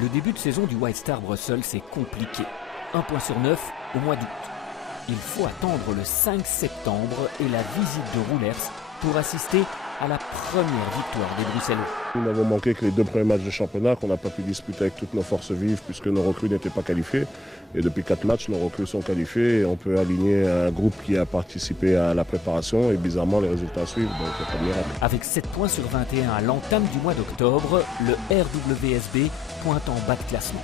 Le début de saison du White Star Brussels est compliqué. 1 point sur 9 au mois d'août. Il faut attendre le 5 septembre et la visite de Roulers pour assister à la première victoire des Bruxellois. Nous n'avons manqué que les 2 premiers matchs de championnat qu'on n'a pas pu disputer avec toutes nos forces vives puisque nos recrues n'étaient pas qualifiées. Et depuis 4 matchs, nos recrues sont qualifiées et on peut aligner un groupe qui a participé à la préparation et bizarrement les résultats suivent, donc c'est pas miracle. Avec 7 points sur 21 à l'entame du mois d'octobre, le RWSB pointe en bas de classement.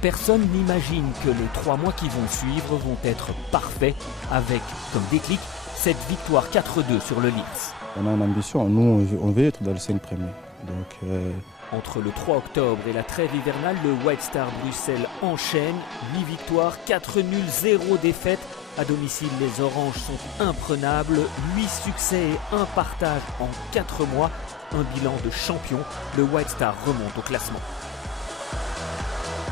Personne n'imagine que les 3 mois qui vont suivre vont être parfaits avec, comme déclic, cette victoire 4-2 sur le Liers. On a une ambition, nous on veut être dans les 5 premiers. Donc, Entre le 3 octobre et la trêve hivernale, le White Star Bruxelles enchaîne 8 victoires, 4 nuls, 0 défaites. À domicile, les Oranges sont imprenables, 8 succès et 1 partage en 4 mois. Un bilan de champion, le White Star remonte au classement.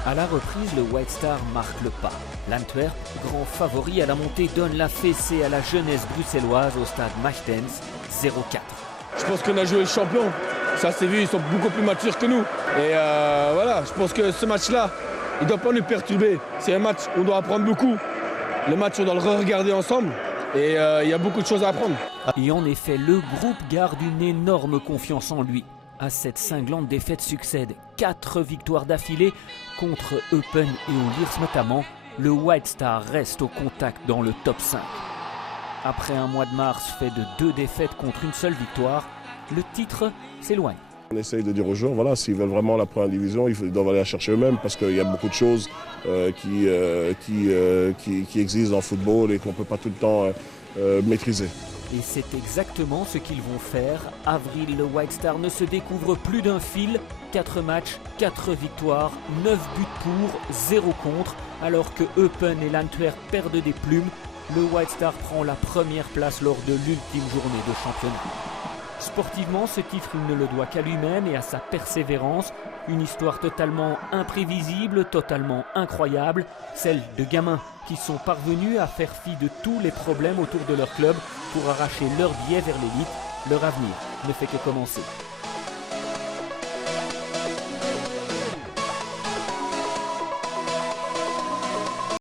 À la reprise, le White Star marque le pas. L'Antwerp, grand favori à la montée, donne la fessée à la jeunesse bruxelloise au stade Machtens, 0-4. Je pense qu'on a joué le champion. Ça s'est vu, ils sont beaucoup plus matures que nous. Et voilà, je pense que ce match-là, il ne doit pas nous perturber. C'est un match où on doit apprendre beaucoup. Le match, on doit le re-regarder ensemble. Et il y a beaucoup de choses à apprendre. Et en effet, le groupe garde une énorme confiance en lui. À cette cinglante défaite succèdent 4 victoires d'affilée contre Eupen et au Liers notamment. Le White Star reste au contact dans le top 5. Après un mois de mars fait de 2 défaites contre une seule victoire, le titre s'éloigne. On essaye de dire aux joueurs, voilà, s'ils veulent vraiment la première division, ils doivent aller la chercher eux-mêmes parce qu'il y a beaucoup de choses qui existent dans le football et qu'on ne peut pas tout le temps maîtriser. Et c'est exactement ce qu'ils vont faire. Avril, le White Star ne se découvre plus d'un fil. 4 matchs, 4 victoires, 9 buts pour, 0 contre. Alors que Eupen et l'Antwerp perdent des plumes, le White Star prend la première place lors de l'ultime journée de championnat. Sportivement, ce titre, il ne le doit qu'à lui-même et à sa persévérance. Une histoire totalement imprévisible, totalement incroyable. Celle de gamins qui sont parvenus à faire fi de tous les problèmes autour de leur club pour arracher leur billet vers l'élite. Leur avenir ne fait que commencer.